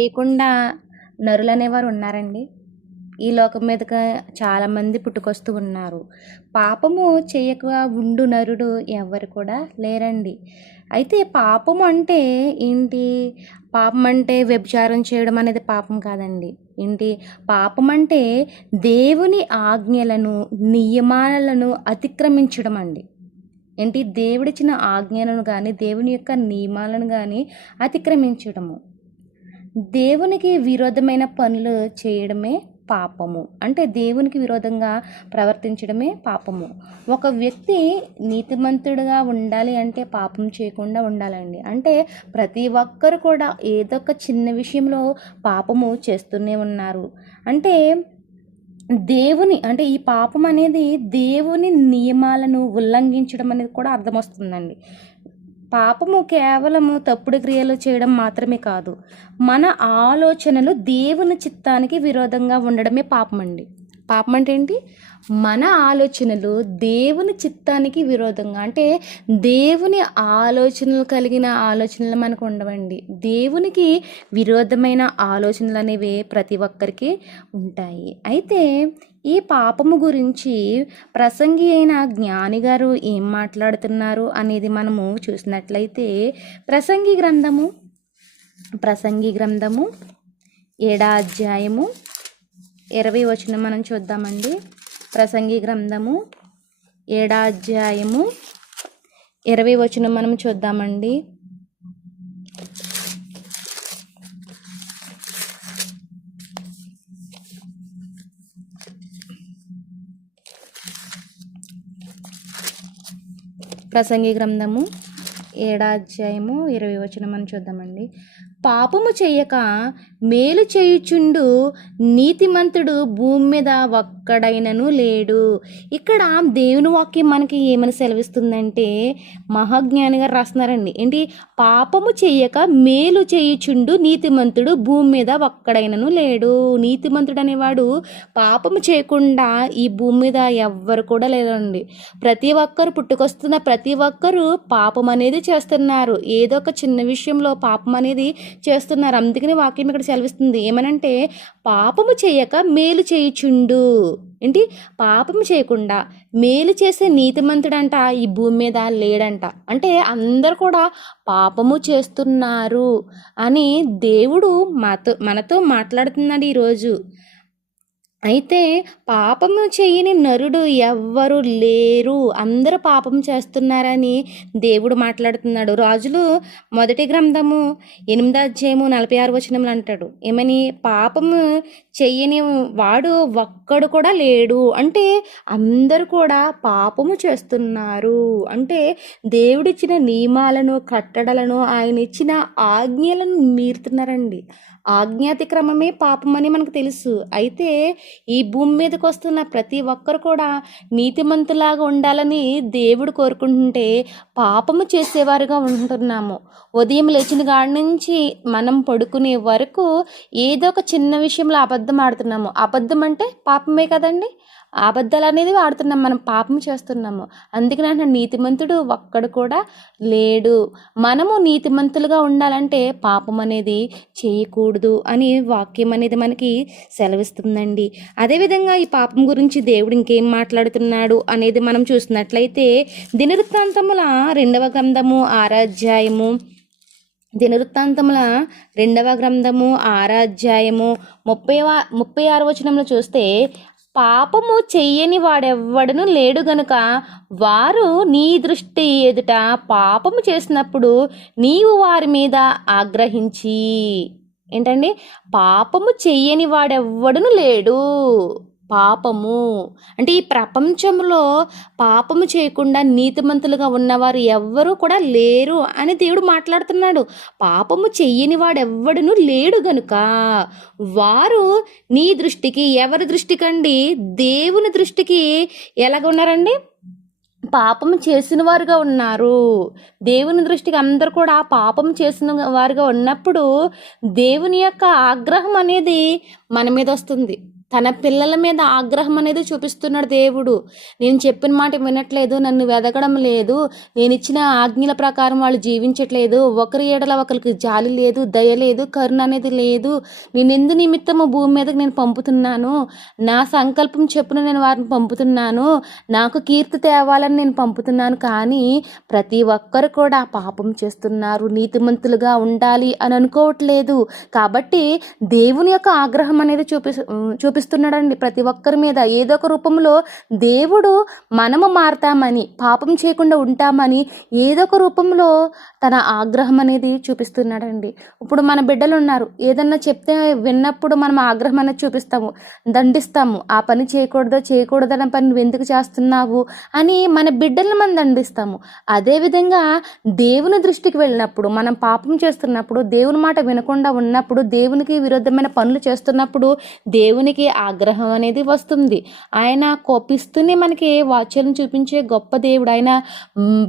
లేకుండా నరులనేవారు ఉన్నారండి. ఈ లోకం మీదకి చాలామంది పుట్టుకొస్తూ ఉన్నారు. పాపము చేయక ఉండు నరుడు ఎవ్వరు కూడా లేరండి. అయితే పాపము అంటే ఏంటి? పాపం అంటే వ్యభిచారం చేయడం అనేది పాపం కాదండి. ఏంటి? పాపం అంటే దేవుని ఆజ్ఞలను, నియమాలను అతిక్రమించడం అండి. ఏంటి? దేవుడిచ్చిన ఆజ్ఞలను కానీ, దేవుని యొక్క నియమాలను కానీ అతిక్రమించడము. దేవునికి విరోధమైన పనులు చేయడమే పాపము. అంటే దేవునికి విరోధంగా ప్రవర్తించడమే పాపము. ఒక వ్యక్తి నీతిమంతుడిగా ఉండాలి అంటే పాపం చేయకుండా ఉండాలండి. అంటే ప్రతి ఒక్కరు కూడా ఏదో ఒక చిన్న విషయంలో పాపము చేస్తూనే ఉన్నారు. అంటే ఈ పాపం అనేది దేవుని నియమాలను ఉల్లంఘించడం అనేది కూడా అర్థమొస్తుందండి. పాపము కేవలము తప్పుడు క్రియలు చేయడం మాత్రమే కాదు, మన ఆలోచనలు దేవుని చిత్తానికి విరోధంగా ఉండడమే పాపం అండి. పాపం అంటే ఏంటి? మన ఆలోచనలు దేవుని చిత్తానికి విరోధంగా, అంటే దేవుని ఆలోచనలు కలిగిన ఆలోచనలు మనకు ఉండవండి. దేవునికి విరోధమైన ఆలోచనలు అనేవి ప్రతి ఒక్కరికి ఉంటాయి. అయితే ఈ పాపము గురించి ప్రసంగి అయిన జ్ఞాని గారు ఏం మాట్లాడుతున్నారు అనేది మనము చూసినట్లయితే ప్రసంగి గ్రంథము 7వ అధ్యాయము 20వ వచనం మనం చూద్దామండి. ప్రసంగి గ్రంథము 7వ అధ్యాయము 20వ వచనం మనం చూద్దామండి. ప్రసంగి గ్రంథము 7వ అధ్యాయము 20వ వచనం మనం చూద్దామండి. పాపము చేయక మేలు చేయుచుండు నీతిమంతుడు భూమి మీద ఒక్కడైనను లేడు. ఇక్కడ దేవుని వాక్యం మనకి ఏమని సెలవిస్తుందంటే, మహాజ్ఞాని గారు రాస్తున్నారండి. ఏంటి? పాపము చేయక మేలు చేయుచుండు నీతిమంతుడు భూమి మీద ఒక్కడైనను లేడు. నీతిమంతుడు అనేవాడు పాపము చేయకుండా ఈ భూమి మీద ఎవ్వరు కూడా లేరండి. ప్రతి ఒక్కరు పుట్టుకొస్తున్న ప్రతి ఒక్కరూ పాపం అనేది చేస్తున్నారు. ఏదో ఒక చిన్న విషయంలో పాపం అనేది చేస్తున్నారు. అందుకని వాక్యం ఇక్కడ సెలవిస్తుంది ఏమనంటే, పాపము చేయక మేలు చేయుచుండు. ఏంటి? పాపము చేయకుండా మేలు చేసే నీతిమంతుడంట ఈ భూమి మీద లేడంట. అంటే అందరు కూడా పాపము చేస్తున్నారు అని దేవుడు మనతో మాట్లాడుతున్నాడు ఈరోజు. అయితే పాపము చేయని నరుడు ఎవ్వరు లేరు, అందరూ పాపం చేస్తున్నారని దేవుడు మాట్లాడుతున్నాడు. రాజులు 1 గ్రంథము 8వ అధ్యాయము 46వ వచనంలో అంటాడు ఏమని? పాపము చెయ్యని వాడు ఒక్కడు కూడా లేడు. అంటే అందరూ కూడా పాపము చేస్తున్నారు. అంటే దేవుడిచ్చిన నియమాలను, కట్టడలను, ఆయన ఇచ్చిన ఆజ్ఞలను మీరుతున్నారండి. ఆజ్ఞాతిక్రమమే పాపమని మనకు తెలుసు. అయితే ఈ భూమి మీదకి వస్తున్న ప్రతి ఒక్కరు కూడా నీతిమంతులాగా ఉండాలని దేవుడు కోరుకుంటుంటే పాపము చేసేవారుగా ఉంటున్నాము. ఉదయం లేచిన కాడి నుంచి మనం పడుకునే వరకు ఏదో ఒక చిన్న విషయంలో అబద్ధం ఆడుతున్నాము. అబద్ధం అంటే పాపమే కదండి. అబద్ధాలు అనేది ఆడుతున్నాం, మనం పాపం చేస్తున్నాము. అందుకని అంటే నీతిమంతుడు ఒక్కడు కూడా లేడు. మనము నీతిమంతులుగా ఉండాలంటే పాపం అనేది చేయకూడదు అని వాక్యం అనేది మనకి సెలవిస్తుందండి. అదేవిధంగా ఈ పాపం గురించి దేవుడు ఇంకేం మాట్లాడుతున్నాడు అనేది మనం చూసినట్లయితే దినవృత్తాంతముల 2వ గ్రంథము 6వ అధ్యాయము 6వ అధ్యాయము 36వ వచనంలో చూస్తే, పాపము చెయ్యని వాడెవ్వడను లేడు గనుక వారు నీ దృష్టి ఎదుట పాపము చేసినప్పుడు నీవు వారి మీద ఆగ్రహించి. ఏంటండి? పాపము చెయ్యని వాడెవ్వడను లేడు. పాపము అంటే ఈ ప్రపంచంలో పాపము చేయకుండా నీతిమంతులుగా ఉన్నవారు ఎవ్వరూ కూడా లేరు అని దేవుడు మాట్లాడుతున్నాడు. పాపము చెయ్యని వాడెవ్వడును లేడు గనుక వారు నీ దృష్టికి, ఎవరి దృష్టికండి? దేవుని దృష్టికి ఎలాగ ఉన్నారండి? పాపం చేసిన వారుగా ఉన్నారు. దేవుని దృష్టికి అందరూ కూడా పాపం చేసిన వారుగా ఉన్నప్పుడు దేవుని యొక్క ఆగ్రహం అనేది మన మీద వస్తుంది. తన పిల్లల మీద ఆగ్రహం అనేది చూపిస్తున్నాడు దేవుడు. నేను చెప్పిన మాట వినట్లేదు, నన్ను వెదకడం లేదు, నేను ఇచ్చిన ఆజ్ఞల ప్రకారం వాళ్ళు జీవించట్లేదు, ఒకరి ఎడల ఒకరికి జాలి లేదు, దయ లేదు, కరుణ అనేది లేదు. నేను ఎందు నిమిత్తము భూమి మీదకి నేను పంపుతున్నాను, నా సంకల్పం చెప్పున నేను వారిని పంపుతున్నాను, నాకు కీర్తి తేవాలని నేను పంపుతున్నాను. కానీ ప్రతి ఒక్కరు కూడా పాపం చేస్తున్నారు, నీతిమంతులుగా ఉండాలి అని అనుకోవట్లేదు. కాబట్టి దేవుని యొక్క ఆగ్రహం అనేది చూపిస్తున్నాడండి ప్రతి ఒక్కరి మీద. ఏదో ఒక రూపంలో దేవుడు మనము మారతామని, పాపం చేయకుండా ఉంటామని ఏదో ఒక రూపంలో తన ఆగ్రహం అనేది చూపిస్తున్నాడండి. ఇప్పుడు మన బిడ్డలు ఉన్నారు, ఏదన్నా చెప్తే విన్నప్పుడు మనం ఆగ్రహం అనేది చూపిస్తాము, దండిస్తాము. ఆ పని చేయకూడదన్న పని నువ్వు ఎందుకు చేస్తున్నావు అని మన బిడ్డలను మనం దండిస్తాము. అదేవిధంగా దేవుని దృష్టికి వెళ్ళినప్పుడు, మనం పాపం చేస్తున్నప్పుడు, దేవుని మాట వినకుండా ఉన్నప్పుడు, దేవునికి విరుద్ధమైన పనులు చేస్తున్నప్పుడు దేవునికి ఆగ్రహం అనేది వస్తుంది. ఆయన కోపిస్తూనే మనకి వాక్యాలను చూపించే గొప్ప దేవుడు. ఆయన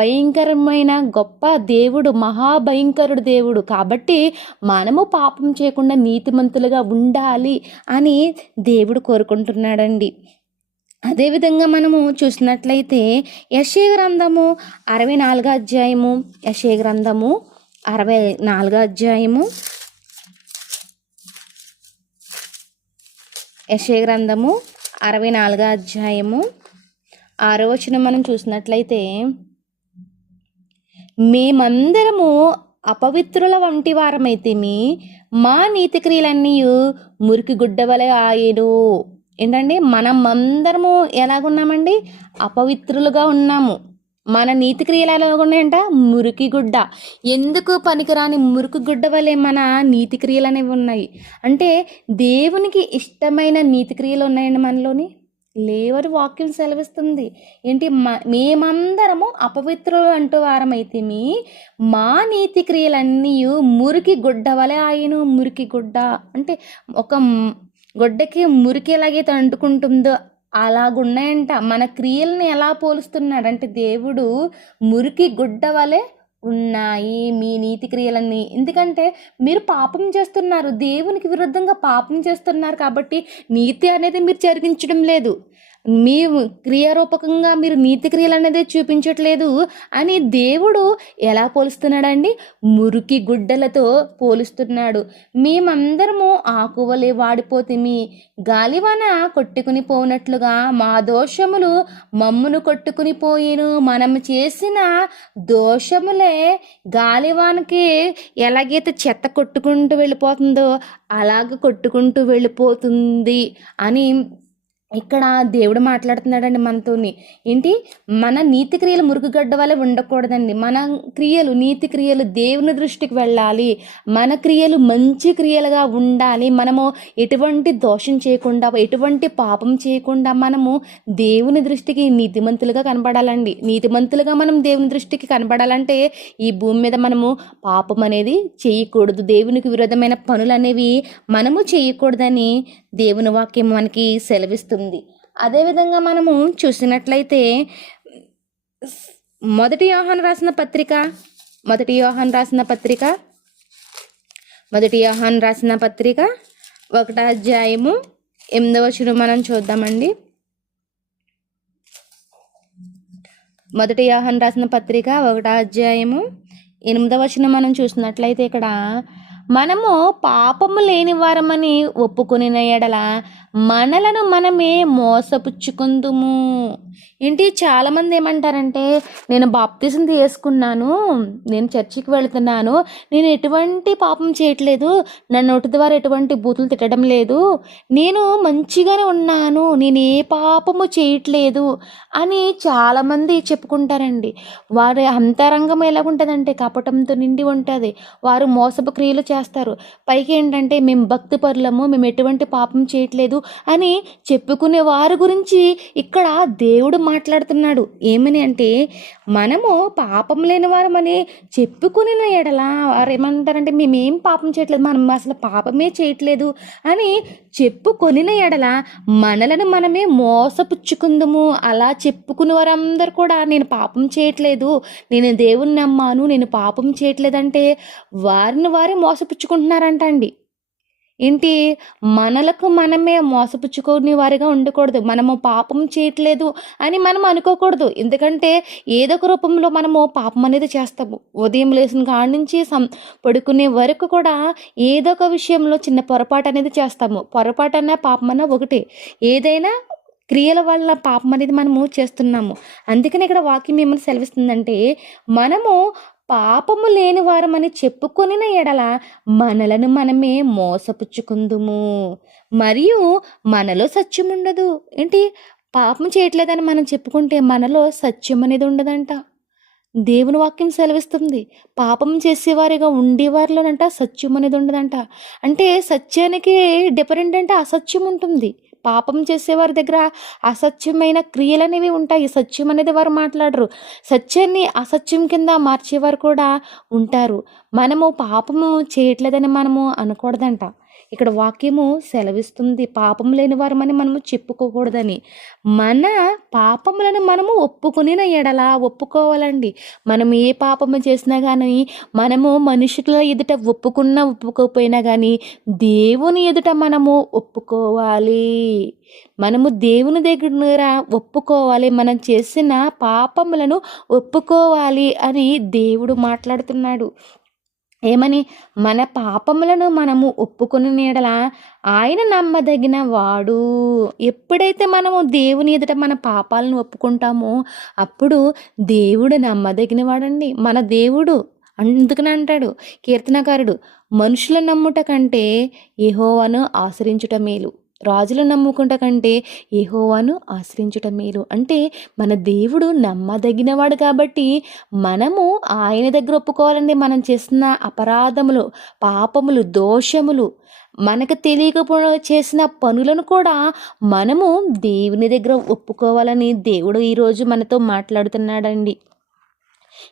భయంకరమైన గొప్ప దేవుడు, మహాభయంకరుడు దేవుడు. కాబట్టి మనము పాపం చేయకుండా నీతిమంతులుగా ఉండాలి అని దేవుడు కోరుకుంటున్నాడండి. అదేవిధంగా మనము చూసినట్లయితే యెషయా గ్రంథము 64 అధ్యాయము, యెషయా గ్రంథము 64 అధ్యాయము, యెషయా గ్రంథము 64 అధ్యాయము 6వ వచనం మనం చూసినట్లయితే, మేమందరము అపవిత్రుల వంటి వారమైతేమి, మా నీతి క్రియలన్నీ మురికి గుడ్డ వలె ఆయెను. ఏంటండి, మనం అందరము ఎలాగున్నామండి? అపవిత్రులుగా ఉన్నాము. మన నీతి క్రియలు ఎలా ఉన్నాయంట? మురికి గుడ్డ. ఎందుకు పనికిరాని మురికి గుడ్డ వలె మన నీతి క్రియలు అనేవి ఉన్నాయి. అంటే దేవునికి ఇష్టమైన నీతి క్రియలు ఉన్నాయండి మనలోని? లేవని వాక్యం సెలవిస్తుంది. ఏంటి? మేమందరము అపవిత్రులు అంటూ వారమైతే మా నీతి క్రియలన్నీ మురికి గుడ్డ వలె ఆయను. మురికి గుడ్డ అంటే ఒక గొడ్డకి మురికి ఎలాగైతే అంటుకుంటుందో అలాగున్నాయంట మన క్రియల్ని. ఎలా పోలుస్తున్నాడంటే దేవుడు, మురికి గుడ్డ వలె ఉన్నాయి మీ నీతి క్రియలన్నీ. ఎందుకంటే మీరు పాపం చేస్తున్నారు, దేవునికి విరుద్ధంగా పాపం చేస్తున్నారు. కాబట్టి నీతి అనేది మీరు జరిగించడం లేదు, మీ క్రియారూపకంగా మీరు నీతి క్రియలు అనేది చూపించట్లేదు అని దేవుడు ఎలా పోలుస్తున్నాడండి? మురికి గుడ్డలతో పోలుస్తున్నాడు. మేమందరము ఆకువలే వాడిపోతిమి, గాలివాన కొట్టుకుని పోనట్లుగా మా దోషములు మమ్మును కొట్టుకుని పోయేను. మనం చేసిన దోషములే గాలివానకి ఎలాగైతే చెత్త కొట్టుకుంటూ వెళ్ళిపోతుందో అలాగ కొట్టుకుంటూ వెళ్ళిపోతుంది అని ఇక్కడ దేవుడు మాట్లాడుతున్నాడండి మనతోని. ఏంటి? మన నీతి క్రియలు మురుగుగడ్డ వల్ల ఉండకూడదండి. మన క్రియలు, నీతి క్రియలు దేవుని దృష్టికి వెళ్ళాలి. మన క్రియలు మంచి క్రియలుగా ఉండాలి. మనము ఎటువంటి దోషం చేయకుండా, ఎటువంటి పాపం చేయకుండా మనము దేవుని దృష్టికి నీతిమంతులుగా కనబడాలండి. నీతిమంతులుగా మనం దేవుని దృష్టికి కనబడాలంటే ఈ భూమి మీద మనము పాపం అనేది చేయకూడదు. దేవునికి విరోధమైన పనులు అనేవి మనము చేయకూడదని దేవుని వాక్యం మనకి సెలవిస్తుంది. అదేవిధంగా మనము చూసినట్లయితే మొదటి యోహాను రాసిన పత్రిక 1వ అధ్యాయము 8వ వచనం మనం చూద్దామండి. మొదటి యోహాను రాసిన పత్రిక 1వ అధ్యాయము 8వ వచనం మనం చూసినట్లయితే ఇక్కడ మనము పాపము లేని వారమని ఒప్పుకొని ఎడల మనలను మనమే మోసపుచ్చుకుందుము. ఏంటి? చాలామంది ఏమంటారంటే, నేను బాప్తిసం తీసుకున్నాను, నేను చర్చికి వెళుతున్నాను, నేను ఎటువంటి పాపం చేయట్లేదు, నా నోటి ద్వారా ఎటువంటి బూతులు తిట్టడం లేదు, నేను మంచిగానే ఉన్నాను, నేను ఏ పాపము చేయట్లేదు అని చాలామంది చెప్పుకుంటారండి. వారి అంతరంగం ఎలాగుంటుందంటే కపటంతో నిండి ఉంటుంది. వారు మోసపు క్రియలు చేస్తారు. పైకి ఏంటంటే మేము భక్తి పరులము, మేము ఎటువంటి పాపం చేయట్లేదు అని చెప్పుకునే వారి గురించి ఇక్కడ దేవుడు మాట్లాడుతున్నాడు. ఏమని అంటే, మనము పాపం లేని వారమని చెప్పుకుని ఎడల వారు ఏమంటారంటే, మేమేం పాపం చేయట్లేదు, మనం అసలు పాపమే చేయట్లేదు అని చెప్పుకొని ఎడల మనలను మనమే మోసపుచ్చుకుందుము. అలా చెప్పుకునే వారందరూ కూడా నేను పాపం చేయట్లేదు, నేను దేవుని నమ్మాను, నేను పాపం చేయట్లేదంటే వారిని వారే మోసపుచ్చుకుంటున్నారంట అండి. ఏంటి, మనలకు మనమే మోసపుచ్చుకోని వారిగా ఉండకూడదు. మనము పాపం చేయట్లేదు అని మనం అనుకోకూడదు. ఎందుకంటే ఏదో ఒక రూపంలో మనము పాపం అనేది చేస్తాము. ఉదయం లేసిన కాడ నుంచి పడుకునే వరకు కూడా ఏదో ఒక విషయంలో చిన్న పొరపాటు అనేది చేస్తాము. పొరపాటన్నా పాపమన్నా ఒకటే. ఏదైనా క్రియల వల్ల పాపం అనేది మనము చేస్తున్నాము. అందుకని ఇక్కడ వాక్యం ఏమని సెలవిస్తుందంటే, మనము పాపము లేని వారమని చెప్పుకొనిన ఎడల మనలను మనమే మోసపుచ్చుకుందుము, మరియు మనలో సత్యం ఉండదు. ఏంటి, పాపం చేయట్లేదని మనం చెప్పుకుంటే మనలో సత్యం అనేది ఉండదంట. దేవుని వాక్యం సెలవిస్తుంది. పాపం చేసేవారిగా ఉండేవారిలోనంట సత్యం అనేది ఉండదంట. అంటే సత్యానికి డిఫరెంట్ అంటే అసత్యం ఉంటుంది. పాపం చేసేవారి దగ్గర అసత్యమైన క్రియలనేవి ఉంటాయి. సత్యం అనేది వారు మాట్లాడరు. సత్యాన్ని అసత్యం కింద మార్చేవారు కూడా ఉంటారు. మనము పాపము చేయట్లేదని మనము అనకూడదంట. ఇక్కడ వాక్యము సెలవిస్తుంది, పాపం లేని వారమని మనము చెప్పుకోకూడదని. మన పాపములను మనము ఒప్పుకొనిన ఎడల, ఒప్పుకోవాలండి. మనం ఏ పాపము చేసినా కానీ మనము మనుషుల ఎదుట ఒప్పుకోకపోయినా కానీ దేవుని ఎదుట మనము ఒప్పుకోవాలి. మనము దేవుని దగ్గర ఒప్పుకోవాలి. మనం చేసిన పాపములను ఒప్పుకోవాలి అని దేవుడు మాట్లాడుతున్నాడు. ఏమని? మన పాపములను మనము ఒప్పుకొని నీడల ఆయన నమ్మదగిన వాడు. ఎప్పుడైతే మనము దేవుని ఎదుట మన పాపాలను ఒప్పుకుంటామో అప్పుడు దేవుడు నమ్మదగిన వాడండి. మన దేవుడు అందుకని అంటాడు కీర్తనకారుడు, మనుషుల నమ్ముట కంటే యెహోవాను ఆశ్రయించుట మేలు, రాజులు నమ్ముకుంట కంటే యెహోవాను ఆశ్రయించుట మేలు. అంటే మన దేవుడు నమ్మదగినవాడు కాబట్టి మనము ఆయన దగ్గర ఒప్పుకోవాలండి. మనం చేసిన అపరాధములు, పాపములు, దోషములు, మనకు తెలియకపోవడం చేసిన పనులను కూడా మనము దేవుని దగ్గర ఒప్పుకోవాలని దేవుడు ఈరోజు మనతో మాట్లాడుతున్నాడండి.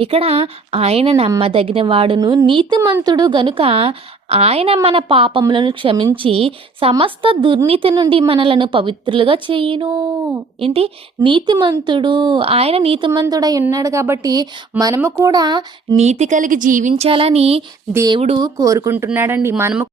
ఇక్కడ ఆయన నమ్మదగిన వాడును నీతిమంతుడు గనుక ఆయన మన పాపములను క్షమించి సమస్త దుర్నీతి నుండి మనలను పవిత్రులుగా చేయును. ఏంటి, నీతిమంతుడు. ఆయన నీతిమంతుడై ఉన్నాడు కాబట్టి మనము కూడా నీతి కలిగి జీవించాలని దేవుడు కోరుకుంటున్నాడండి. మనము